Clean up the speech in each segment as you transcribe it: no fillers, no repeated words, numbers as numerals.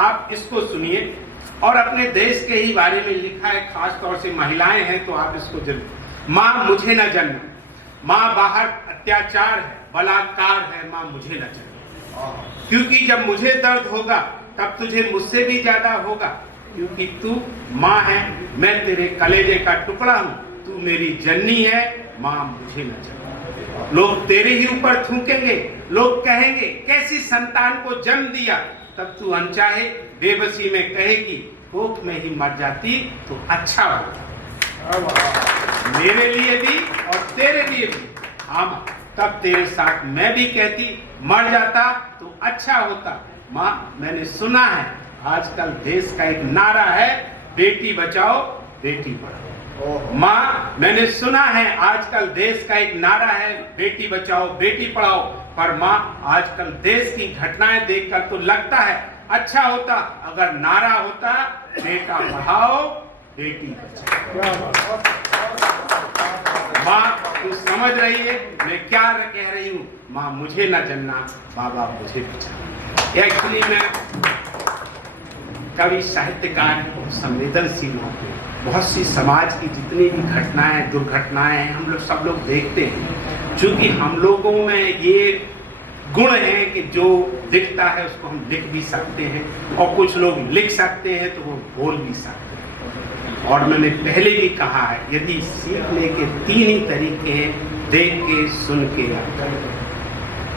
आप इसको सुनिए और अपने देश के ही बारे में लिखा है, खास तौर से महिलाएं हैं तो आप इसको जरूर। माँ मुझे न जन्म, माँ बाहर अत्याचार है, बलात्कार है, माँ मुझे न जन्म, क्योंकि जब मुझे दर्द होगा तब तुझे मुझसे भी ज्यादा होगा, क्योंकि तू माँ है, मैं तेरे कलेजे का टुकड़ा हूँ, तू मेरी जननी है, माँ मुझे न जन्म। लोग तेरे ही ऊपर थूकेंगे, लोग कहेंगे कैसी संतान को जन्म दिया, तब तू अनचाहे बेबसी में कहेगी कोख में ही मर जाती तो अच्छा होता, मेरे लिए भी और तेरे लिए भी। हाँ माँ, तब तेरे साथ मैं भी कहती मर जाता तो अच्छा होता। माँ मैंने सुना है आजकल देश का एक नारा है, बेटी बचाओ बेटी पढ़ाओ। माँ मैंने सुना है आजकल देश का एक नारा है, बेटी बचाओ बेटी पढ़ाओ, पर माँ आजकल देश की घटनाएं देखकर तो लगता है अच्छा होता अगर नारा होता बेटा पढ़ाओ बेटी बचाओ। माँ तू समझ रही है मैं क्या कह रही हूँ? माँ मुझे न जन्ना, बाबा मुझे बचाओ। एक्चुअली मैं कवि साहित्यकार बहुत संवेदनशील होते हैं, बहुत सी समाज की जितनी भी घटनाएं दुर्घटनाएं हैं हम लोग सब लोग देखते हैं। चूंकि हम लोगों में ये गुण है कि जो दिखता है उसको हम लिख भी सकते हैं और कुछ लोग लिख सकते हैं तो वो बोल भी सकते हैं। और मैंने पहले भी कहा है यदि सीखने के 3 ही तरीके हैं, देख के, सुन के,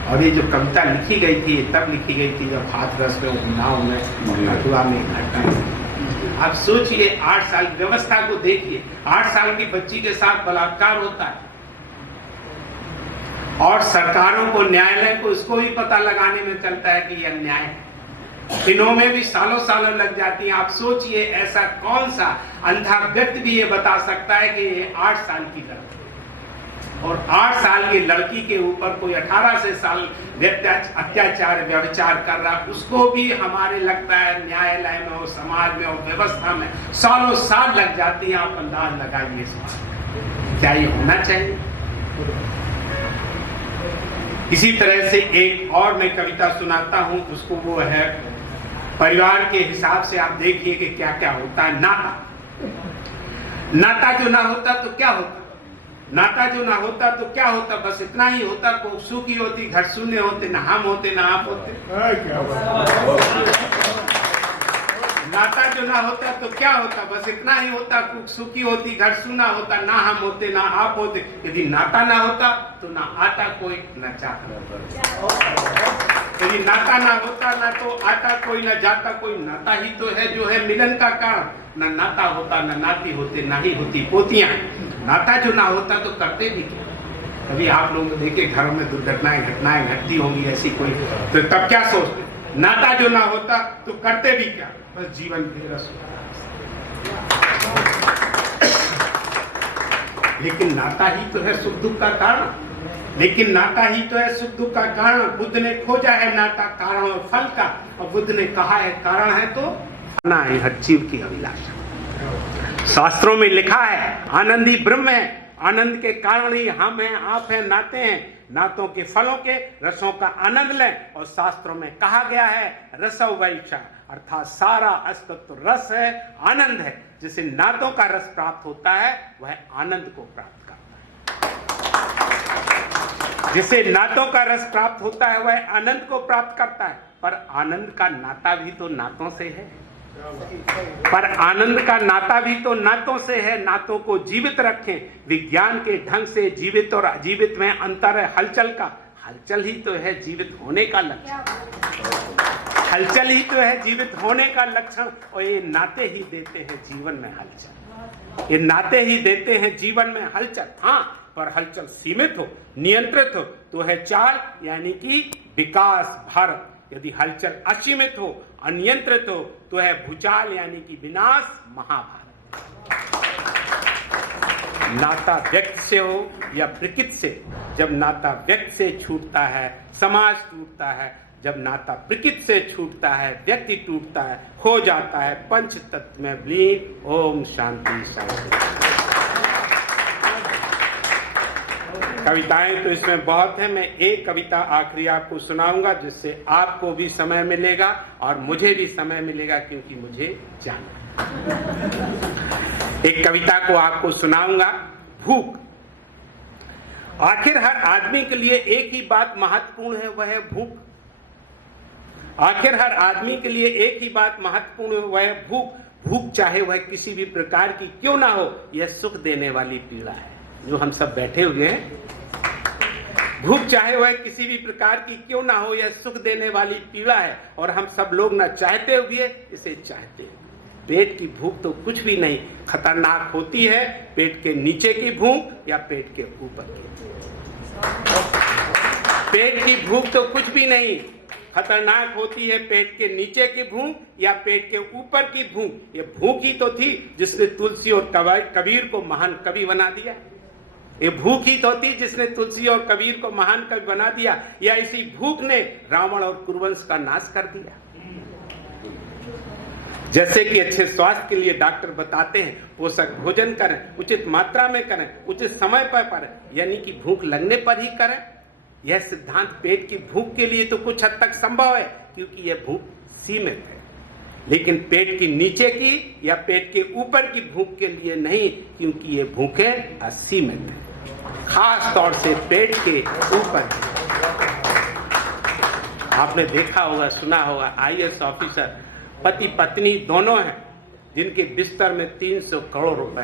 और ये जो कविता लिखी गई थी तब लिखी गई थी जब हाथरस में उन्नाव में कठुआ में घटना। आप सोचिए 8 साल की व्यवस्था को देखिए, 8 साल की बच्ची के साथ बलात्कार होता है और सरकारों को, न्यायालय को इसको भी पता लगाने में चलता है कि यह अन्याय है। दिनों में भी सालों सालों लग जाती हैं। आप सोचिए ऐसा कौन सा अंधा व्यक्ति भी ये बता सकता है कि ये 8 साल की लड़की और 8 साल की लड़की के ऊपर कोई 18 से साल अत्याचार व्यभिचार कर रहा, उसको भी हमारे लगता है न्यायालय में और समाज में और व्यवस्था में सालों साल लग जाती है। आप अंदाज लगाइए क्या ये होना चाहिए? इसी तरह से एक और मैं कविता सुनाता हूं, उसको वो है परिवार के हिसाब से। आप देखिए कि क्या क्या होता है। नाता जो ना होता तो क्या होता, नाता जो ना होता तो क्या होता, बस इतना ही होता। कोख सूखी होती, घर शून्य होते, ना हम होते ना आप होते। नाता जो ना होता तो क्या होता, बस इतना ही होता। कुछ सुखी होती, घर सूना होता, ना हम होते ना आप होते। यदि नाता ना होता तो ना आता कोई ना जाता। यदि नाता ना होता ना तो आता कोई ना जाता कोई। नाता ही तो है जो है मिलन का कारण। ना नाता होता ना नाती होते, ना ही होती पोतियां। नाता जो ना होता तो करते भी क्या? कभी आप लोग देखे घरों में दुर्घटनाएं घटनाएं घटती होंगी ऐसी कोई, तो तब क्या सोचते? नाता जो ना होता तो करते भी क्या? बस जीवन बेरस होता। लेकिन नाता ही तो है सुख दुख का कारण। लेकिन नाता ही तो है सुख दुख का कारण। बुद्ध ने खोजा है नाता कारण और फल का, और बुद्ध ने कहा है कारण है तो फलना है हर जीव की अभिलाषा। शास्त्रों में लिखा है आनंद ही ब्रह्म है, आनंद के कारण ही हम हैं, आप हैं, नाते हैं। नातों के फलों के रसों का आनंद लें। और शास्त्रों में कहा गया है रसो वैशा, अर्थात सारा अस्तित्व रस है, आनंद है। जिसे नातों का रस प्राप्त होता है वह आनंद को प्राप्त करता है। जिसे नातों का रस प्राप्त होता है वह आनंद को प्राप्त करता है। पर आनंद का नाता भी तो नातों से है। पर आनंद का नाता भी तो नातों से है। नातों को जीवित रखें विज्ञान के ढंग से। जीवित और अजीवित में अंतर है हलचल का। हलचल ही तो है जीवित होने का लक्षण। हलचल ही तो है जीवित होने का लक्षण। और ये नाते ही देते हैं जीवन में हलचल। ये नाते ही देते हैं जीवन में हलचल। हाँ, पर हलचल सीमित हो, नियंत्रित हो तो है चाल, यानी कि विकास भारत। यदि हलचल असीमित हो, अनियंत्रित हो तो है भूचाल, यानी कि विनाश, महाभारत। नाता व्यक्ति से हो या प्रकृति से, जब नाता व्यक्ति से छूटता है समाज टूटता है। जब नाता प्रकृति से छूटता है व्यक्ति टूटता है, हो जाता है पंच तत्व में विलीन। ओम शांति शांति। कविताएं तो इसमें बहुत हैं। मैं एक कविता आखिरी आपको सुनाऊंगा जिससे आपको भी समय मिलेगा और मुझे भी समय मिलेगा, क्योंकि मुझे जाना है। एक कविता को आपको सुनाऊंगा, भूख। आखिर हर आदमी के लिए एक ही बात महत्वपूर्ण है, वह है भूख। आखिर हर आदमी के लिए एक ही बात महत्वपूर्ण है, वह है भूख। भूख चाहे वह किसी भी प्रकार की क्यों ना हो, यह सुख देने वाली पीड़ा है। जो हम सब बैठे हुए हैं, भूख चाहे वह किसी भी प्रकार की क्यों ना हो, यह सुख देने वाली पीड़ा है, और हम सब लोग ना चाहते हुए इसे चाहते हैं। पेट की भूख तो कुछ भी नहीं, खतरनाक होती है पेट के नीचे की भूख या पेट के ऊपर की। पेट की भूख तो कुछ भी नहीं, खतरनाक होती है पेट के नीचे की भूख या पेट के ऊपर की भूख। ये भूख ही तो थी जिसने तुलसी और कबीर को महान कवि बना दिया। ये भूख ही तो थी जिसने तुलसी और कबीर को महान कवि बना दिया, या इसी भूख ने रावण और कुरुवंश का नाश कर दिया। जैसे कि अच्छे स्वास्थ्य के लिए डॉक्टर बताते हैं पोषक भोजन करें, उचित मात्रा में करें, उचित समय पर करें, यानी कि भूख लगने पर ही करें। यह सिद्धांत पेट की भूख के लिए तो कुछ हद तक संभव है, क्योंकि यह भूख सीमित है, लेकिन पेट की नीचे की या पेट के ऊपर की भूख के लिए नहीं, क्योंकि ये भूखें असीमित है, खास तौर से पेट के ऊपर। आपने देखा होगा, सुना होगा, IAS ऑफिसर पति पत्नी दोनों हैं जिनके बिस्तर में 300 करोड़ रुपए।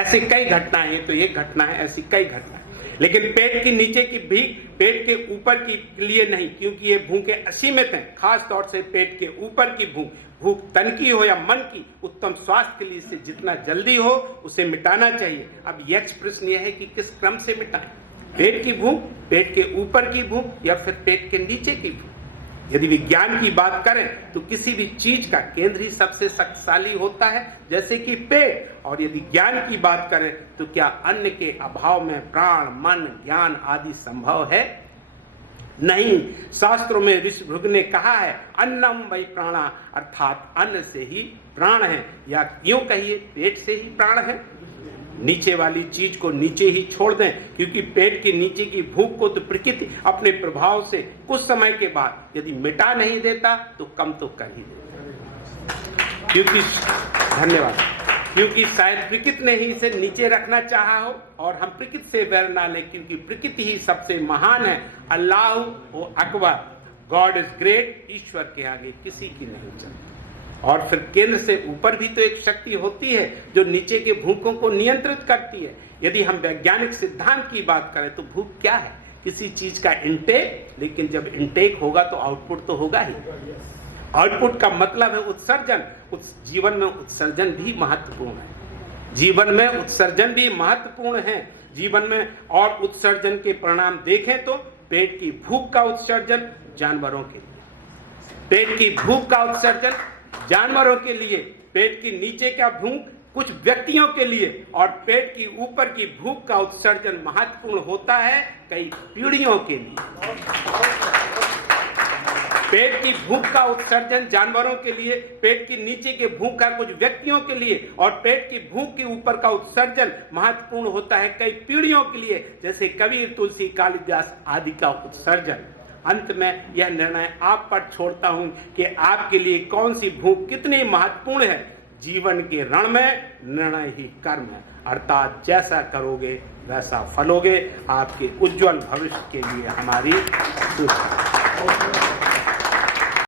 ऐसी कई घटनाएं, तो ये घटना है, ऐसी कई घटनाएं। लेकिन पेट की नीचे की भूख पेट के ऊपर की लिए नहीं, क्योंकि ये भूखें असीमित हैं, खास तौर से पेट के ऊपर की भूख तन की हो या मन की, उत्तम स्वास्थ्य के लिए इसे जितना जल्दी हो उसे मिटाना चाहिए। अब यह प्रश्न यह है कि किस क्रम से मिटाएं, पेट की भूख, पेट के ऊपर की भूख, या फिर पेट के नीचे की भूख। यदि विज्ञान की बात करें तो किसी भी चीज का केंद्र ही सबसे शक्तिशाली होता है, जैसे कि पेट। और यदि ज्ञान की बात करें तो क्या अन्न के अभाव में प्राण, मन, ज्ञान आदि संभव है? नहीं। शास्त्रों में ऋषि भृगु ने कहा है, अन्नम वै प्राणा, अर्थात अन्न से ही प्राण है, या यूं कहिए पेट से ही प्राण है। नीचे वाली चीज को नीचे ही छोड़ दें, क्योंकि पेट के नीचे की भूख को तो प्रकृति अपने प्रभाव से कुछ समय के बाद यदि मिटा नहीं देता तो कम तो कर ही देता। क्योंकि धन्यवाद, क्योंकि शायद प्रकृति ने ही इसे नीचे रखना चाहा हो, और हम प्रकृति से वैर ना लें, क्योंकि प्रकृति ही सबसे महान है। अल्लाह अकबर, गॉड इज ग्रेट, ईश्वर के आगे किसी की नहीं चलती। और फिर केंद्र से ऊपर भी तो एक शक्ति होती है जो नीचे के भूखों को नियंत्रित करती है। यदि हम वैज्ञानिक सिद्धांत की बात करें तो भूख क्या है? किसी चीज का इंटेक, लेकिन जब इंटेक होगा तो आउटपुट तो होगा ही। आउटपुट का मतलब है उत्सर्जन। जीवन में उत्सर्जन भी महत्वपूर्ण है, जीवन में उत्सर्जन भी महत्वपूर्ण है जीवन में। और उत्सर्जन के परिणाम देखें तो पेट की भूख का उत्सर्जन जानवरों के लिए, पेट की भूख का उत्सर्जन जानवरों के लिए, पेट की नीचे का भूख कुछ व्यक्तियों के लिए, और पेट की ऊपर की भूख का उत्सर्जन महत्वपूर्ण होता है कई पीढ़ियों के लिए। पेट की भूख का उत्सर्जन जानवरों के लिए, पेट की नीचे के भूख का कुछ व्यक्तियों के लिए, और पेट की भूख के ऊपर का उत्सर्जन महत्वपूर्ण होता है कई पीढ़ियों के लिए, जैसे कबीर, तुलसी, कालिदास आदि का उत्सर्जन। अंत में यह निर्णय आप पर छोड़ता हूं कि आपके लिए कौन सी भूख कितनी महत्वपूर्ण है। जीवन के रण में निर्णय ही कर्म है, अर्थात जैसा करोगे वैसा फलोगे। आपके उज्जवल भविष्य के लिए हमारी शुभकामनाएं।